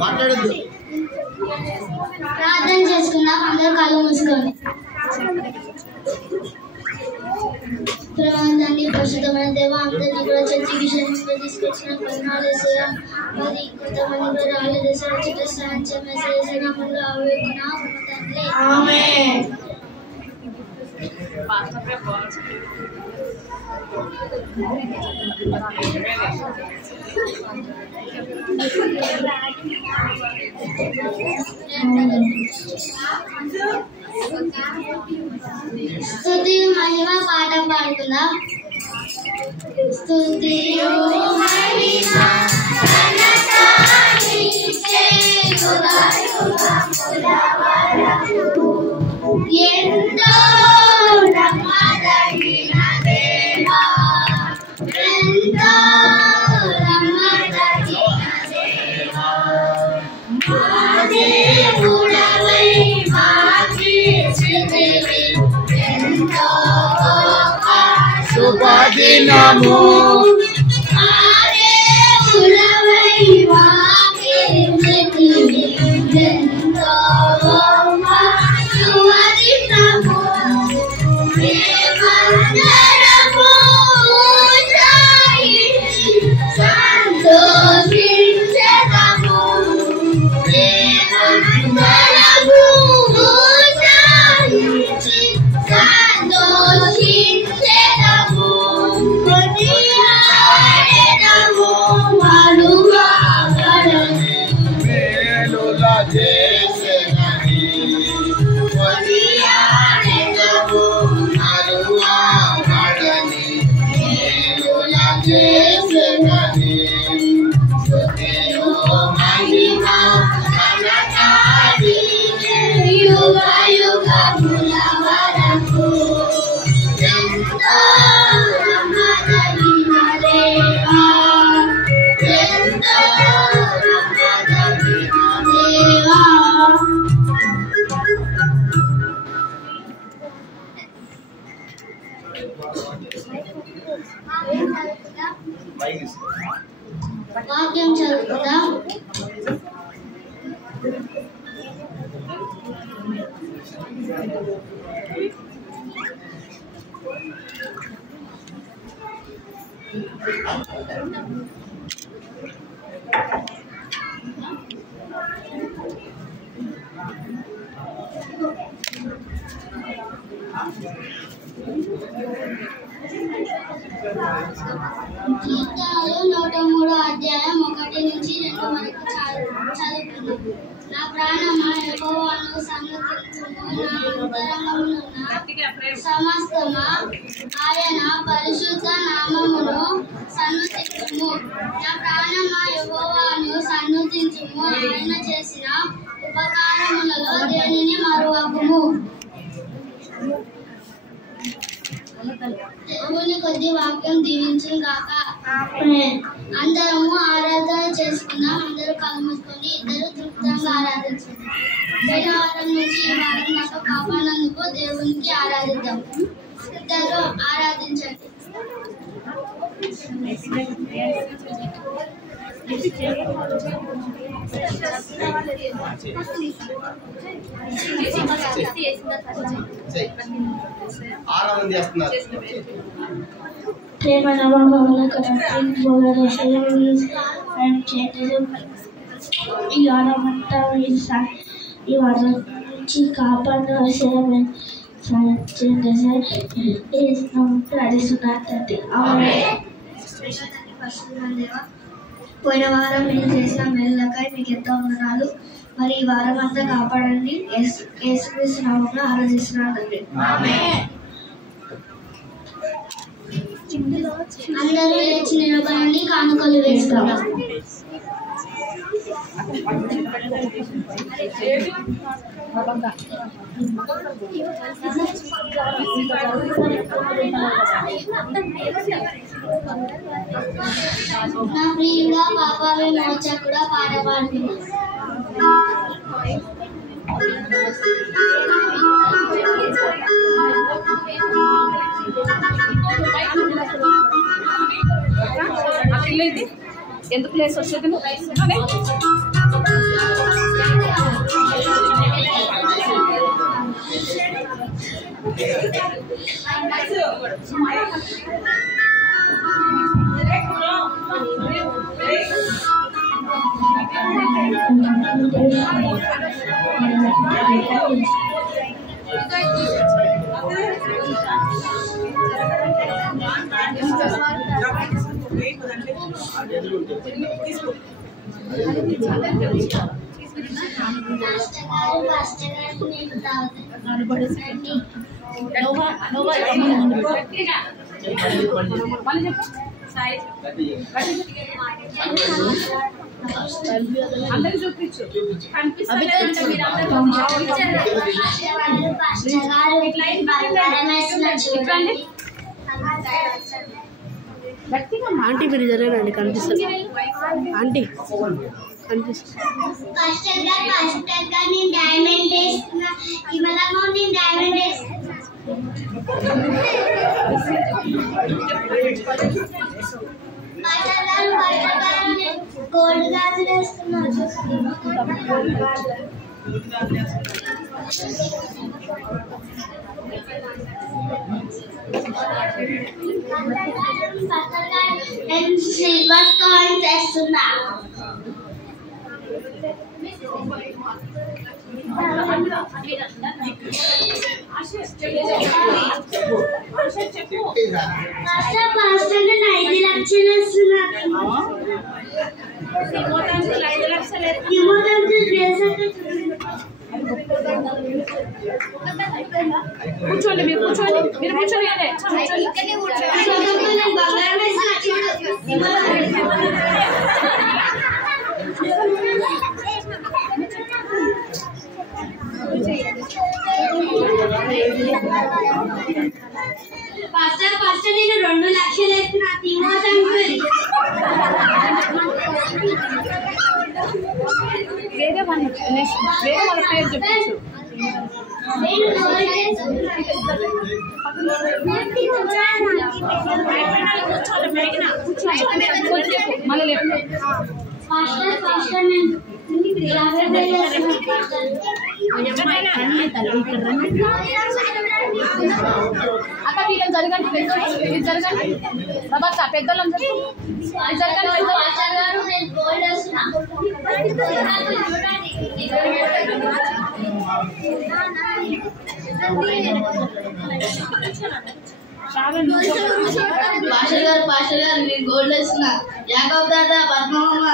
మాట్లాడద్దు. ప్రార్థన చేసుకుందాం. అందరూ కళ్ళు మూసుకోండి. తండ్రి, పరిశుద్ధమైన దేవ, అందరినీ కూడా చర్చికి క్షేమంగా తీసుకొచ్చిన పద్నాలు మరి కొంతమంది కూడా రాలేదు సార్. చిట్ట సాయంత్రం నామంలో ఆవేకున్నా తండ్రి. ఆమేన్. స్తుతి మహిమ పాఠం పాడుకుందాం. స్తుతి మహిమ ఘనత నీకే ఎంతో నమ్మదగిన దేవా, ఎంతో నమ్మదగిన దేవా, మా దేవుడవై మాకి చితివి ఎంతో శుభదినము. మా దేవుడవై మాకి చితివి ఎంతో శుభదినము. మేమందరము ఉత్సాహించి సంతోషించెదము. మేమందరము ఉత్సాహించి సంతోషించెదము. కొనియాడెదము మరువబడని మేలుల చేసెనని కొనియాడెదము మరువబడని మేలుల చేసెనని. స్తుతియు మహిమ ఘనత నీకే యుగ యుగముల వరకు ఎంతో నమ్మదగిన దేవా, ఎంతో నమ్మదగిన దేవా. వాక్యం చదువుకుందాం. కీర్తనలు 103 అధ్యాయం 1 నుంచి 2 వరకు చదువుకుందాం. నా ప్రాణమా యెహోవాను సన్నుతించుము, నా అంతరంగమునున్న సమస్తమా ఆయన పరిశుద్ధ నామమును సన్నుతించుము. నా ప్రాణమా యెహోవాను సన్నుతించుము, ఆయన చేసిన ఉపకారములలో దేనిని మరువకుము. దేవుని కొద్ది వాక్యం దీవించును గాక. అందరము ఆరాధన చేసుకుందాం. అందరూ కళ్ళు మూసుకొని ఇద్దరు తృప్తంగా ఆరాధించండి. పోయిన వారం నుంచి ఈ వారం దాకా కాపాడినందుకు దేవునికి ఆరాధిద్దాం. ఇద్దరు ఆరాధించండి. ఆరాధన చేస్తున్నారు. ప్రేమ నమ్మకముల కరెక్ట్ బోధన ఈ వారం అంతా ఈ వారం నుంచి కాపాడిన పోయిన వారం మీరు చేసిన మేలులకై మీకు ఎంతో వందనాలు. మరి ఈ వారం అంతా కాపాడండి. యేసుక్రీస్తు నామమున ఆరాధిస్తున్నాను తండ్రి. అందరూ లేచి నిలబడండి. కానుకలు వేసుకుందాం. నా ప్రియుడా పాప విమోచకుడా పాట పాడుతున్నాను. ఇది ఎందుకు లేసి వచ్చేది అందరికి చూపించు ఆంటీ మీరు జరగండి కనిపిస్తుంది ఆంటీ కనిపిస్తుంది నేను డైమండ్ వేస్తున్నా ఇవాళ నేను డైమండ్ వేస్తున్నా గోల్డ్ గాజులు వేస్తున్నారు నేను సిల్వర్ కాయిన్ తెస్తున్నా నేను 5 లక్షలు వేస్తున్నా కూర్చోండి మీరు కూర్చోండి ఫస్ట్ నేను 2 లక్షలు వేస్తున్నా వేరే వాళ్ళ పేరు చెప్పచ్చు మళ్ళీ అక్క వీళ్ళని జరగండి పెద్దోళ్ళు జరగండి బాబక్క పెద్దోళ్ళని జరగండి పాస్టర్ గారు నేను గోల్డ్ వేస్తున్నా యాకబ్ దాదా పద్మమ్మ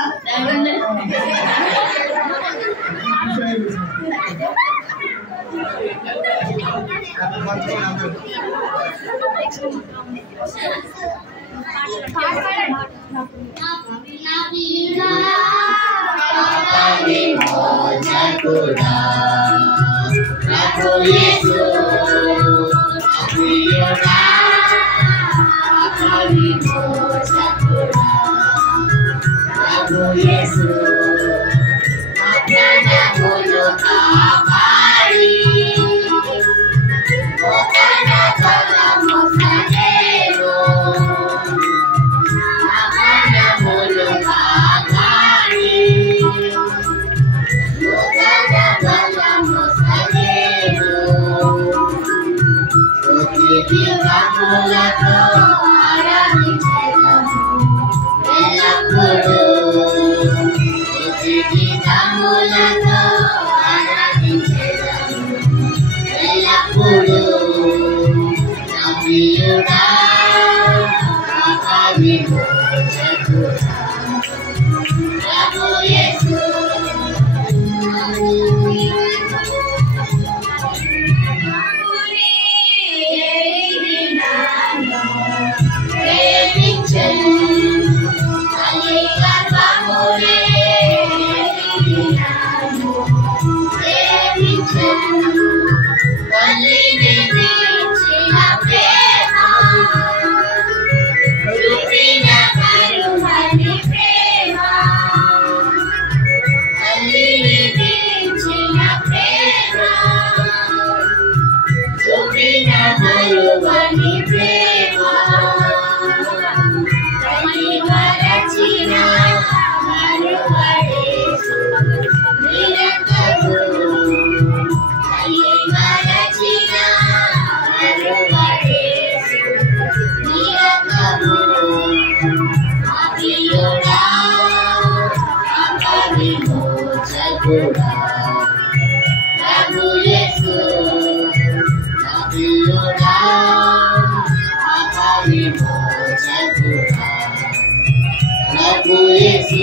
ప్రభు యేసు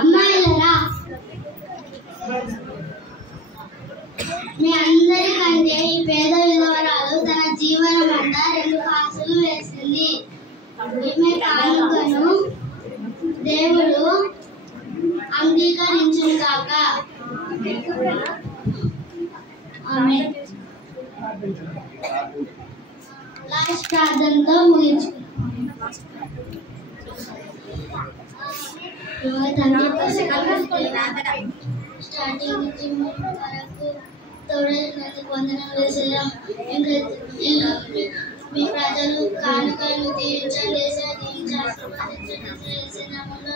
అమ్మాయిలరా మీ అందరికంటే ఈ పేద విధవరాలు తన జీవనం అంతా 2 కాసులు వేసింది. ఈమె కానుకను దేవుడు అంగీకరించును కాక. ఆమేన్. లాస్ట్ ప్రార్థనతో ముగించుకుందాం. స్టార్టింగ్ నుంచి వరకు తోడైనందుకు వందనాలు యేసయ్యా. ఇంకా మీ ప్రజలు కానుకలను దీవించండి యేసయ్యా, దీవించి ఆశీర్వదించండి యేసయ్యా. యేసయ్య నామములో